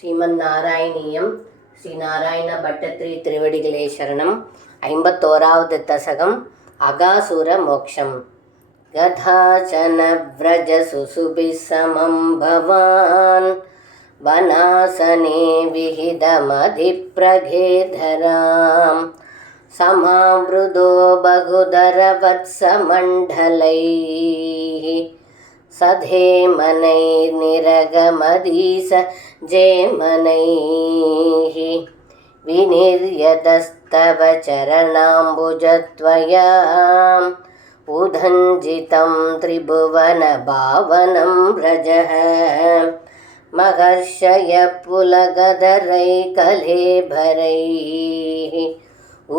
ஸ்ரீமன்னாராயணீயம் ஸ்ரீ நாராயண பட்டத்ரி திருவடிகளே சரணம். 51வது தசகம் அகாசுர மோக்ஷம். கதாச்சன வ்ரஜ சுசுபிஸ் சமம் பவான் வனாசனே விஹிதமதிப்ரகேதராம் சமாவ்ருதோ பகுதரவத்சமண்டலைः सधेमनैर्निरगमदीस जेमनैः विनिर्यतस्तव चरणाम्बुजत्वया उदञ्जितं त्रिभुवनभावनं व्रजः महर्षयपुलगधरैकलेभरैः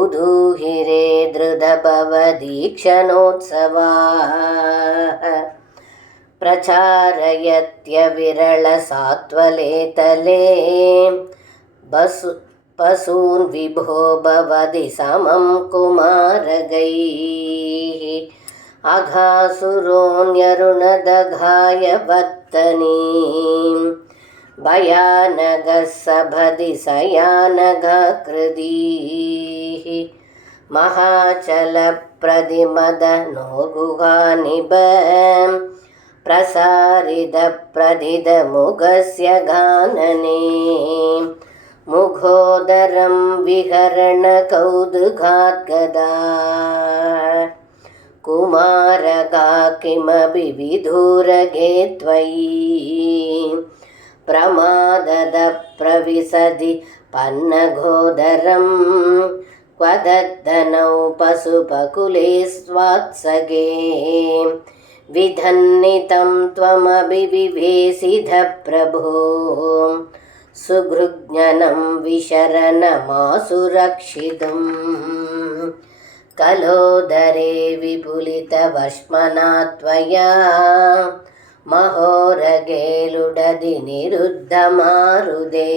उदूहिरे धृतभवदीक्षणोत्सवाः प्रचारयत्यविरलसात्वलेतले पशून् विभो भवति समं कुमारगैः अघासुरोऽन्यरुणदघाय वत्तनीं भयानगः सभदि सयानघकृदीः महाचलप्रदिमदनो गुहानिभ प्रसारितप्रदिदमुगस्य गानने मुखोदरं विहरणकौतुकाद्गदा कुमारगा किमपि विधूरगे त्वयि प्रमादद प्रविशदि पन्नगोदरं क्व दद्धनौ पशुपकुले स्वात्सगे विधन्नितं त्वमभिविवेशितः प्रभो सुहृज्ञनं विशरणमासुरक्षितुं कलोदरे विपुलितवश्मना त्वया महोरगेलुडदि निरुद्धमारुदे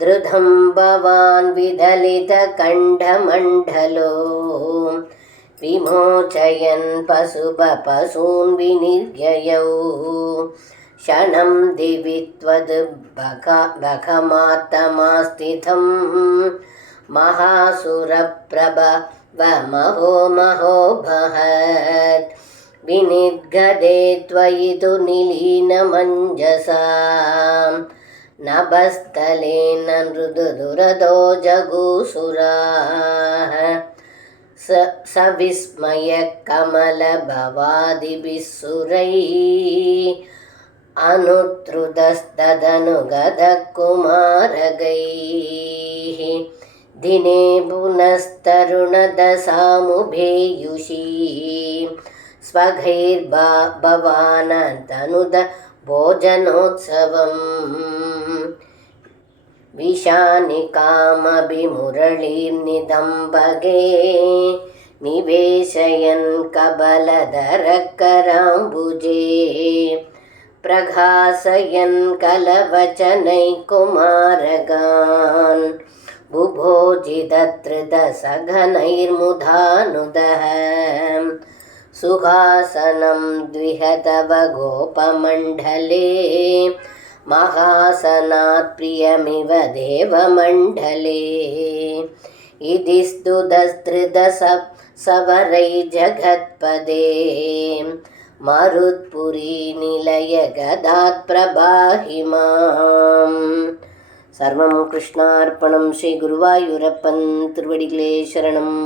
धृतं भवान् विदलितकण्ठमण्डलो विमोचयन् पशून् विनिर्ययौ क्षणं दिवि त्वद्भखमात्तमास्थितं महासुरप्रभवमहो महोभहत् विनिर्गदे त्वयि तु निलीनमञ्जसा नभस्थलेन मृदुदुरदो जगुसुराः सविस्मयकमलभवादिभिः सुरैः अनुत्रुतस्तदनुगतः कुमारगैः दिने पुनस्तरुणदशामुभेयुषी स्वगैर्भवानन्तनुद भोजनोत्सवम् विशानिकामभिमुरळीर्निदम्बगे निवेशयन् कबलधरकराम्बुजे प्रघासयन् कलवचनैकुमारगान् बुभोजितत्रिदसघनैर्मुधानुदः सुहासनं द्विहतव गोपमण्डले महासनात् प्रियमिव देवमण्डले इति स्तुतस्त्रिदशवरै जगत्पदे मरुत्पुरी निलय गदात् प्रभाहि माम्. सर्वं कृष्णार्पणं. श्री गुरुवायूरप्पन् तिरुवडिगळे शरणम्.